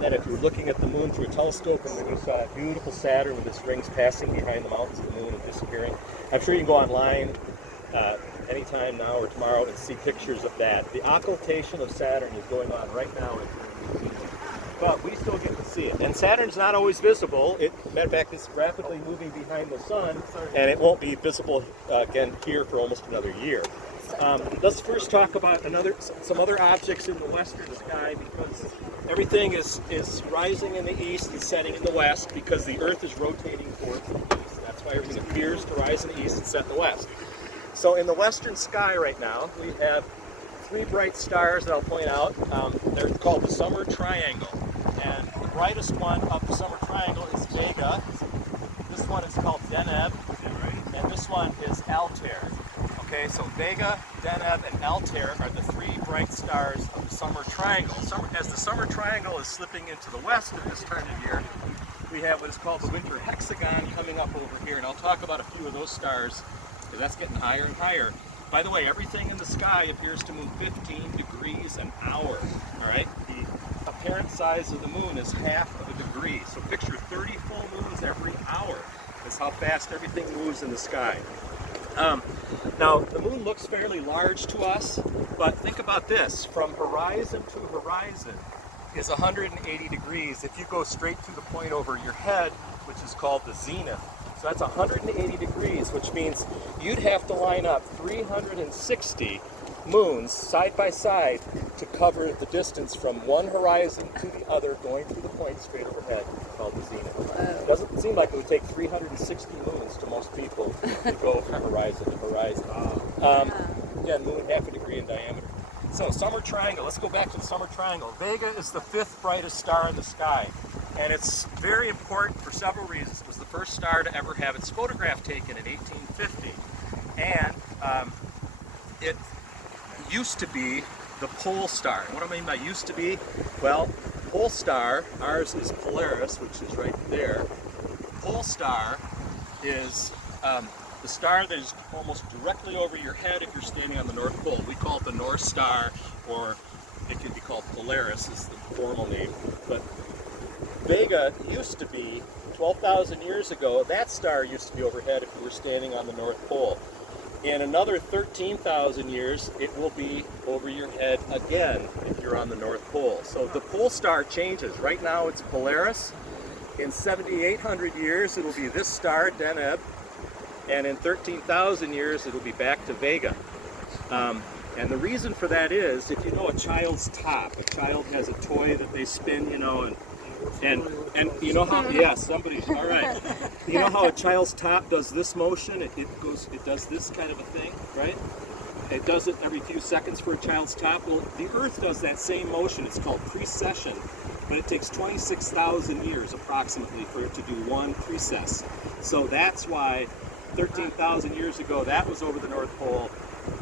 imagine that if you were looking at the moon through a telescope and you saw a beautiful Saturn with its rings passing behind the mountains of the moon and disappearing. I'm sure you can go online anytime now or tomorrow and see pictures of that. The occultation of Saturn is going on right now, but we still get to see it. And Saturn's not always visible. Matter of fact, it's rapidly moving behind the sun, and it won't be visible again here for almost another year. Let's first talk about some other objects in the western sky, because everything is rising in the east and setting in the west, because the Earth is rotating towards the east. That's why everything appears to rise in the east and set in the west. So in the western sky right now, we have three bright stars that I'll point out. They're called the Summer Triangle. And the brightest one of the Summer Triangle is Vega. This one is called Deneb. And this one is Altair. Okay, so Vega, Deneb, and Altair are the three bright stars of the Summer Triangle. As the Summer Triangle is slipping into the west at this time of year, we have what is called the Winter Hexagon coming up over here. And I'll talk about a few of those stars, because that's getting higher and higher. By the way, everything in the sky appears to move 15 degrees an hour. All right? The apparent size of the moon is half of a degree. So picture 30 full moons every hour. That's how fast everything moves in the sky. Now, the moon looks fairly large to us, but think about this. From horizon to horizon is 180 degrees if you go straight through the point over your head, which is called the zenith. So that's 180 degrees, which means you'd have to line up 360 moons side by side to cover the distance from one horizon to the other, going through the point straight overhead, called the zenith. It doesn't seem like it would take 360 moons to most people to go from horizon to horizon. Again, moon half a degree in diameter. So, Summer Triangle. Let's go back to the Summer Triangle. Vega is the fifth brightest star in the sky, and it's very important for several reasons. It was the first star to ever have its photograph taken in 1850, and it used to be the pole star. And what do I mean by used to be? Well, pole star, ours is Polaris, which is right there. Pole star is the star that is almost directly over your head if you're standing on the North Pole. We call it the North Star, or it could be called Polaris is the formal name. But Vega used to be, 12,000 years ago, that star used to be overhead if you were standing on the North Pole. In another 13,000 years, it will be over your head again if you're on the North Pole. So the pole star changes. Right now it's Polaris. In 7,800 years, it'll be this star, Deneb. And in 13,000 years, it'll be back to Vega. And the reason for that is, if you know a child's top, a child has a toy that they spin, you know, and you know how, yeah, somebody's, all right. You know how a child's top does this motion? It does this kind of a thing, right? It does it every few seconds for a child's top. Well, the Earth does that same motion. It's called precession, but it takes 26,000 years approximately for it to do one precess. So that's why 13,000 years ago, that was over the North Pole.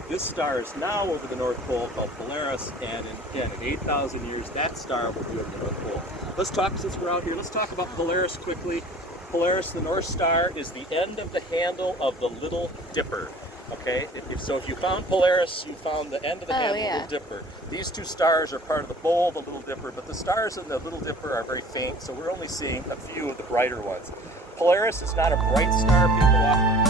This star is now over the North Pole, called Polaris, and in 8,000 years, that star will be over the North Pole. Let's talk, since we're out here, let's talk about Polaris quickly. Polaris, the North Star, is the end of the handle of the Little Dipper. Okay, if you found Polaris, you found the end of the handle of the Little Dipper. These two stars are part of the bowl of the Little Dipper, but the stars in the Little Dipper are very faint, so we're only seeing a few of the brighter ones. Polaris is not a bright star. People often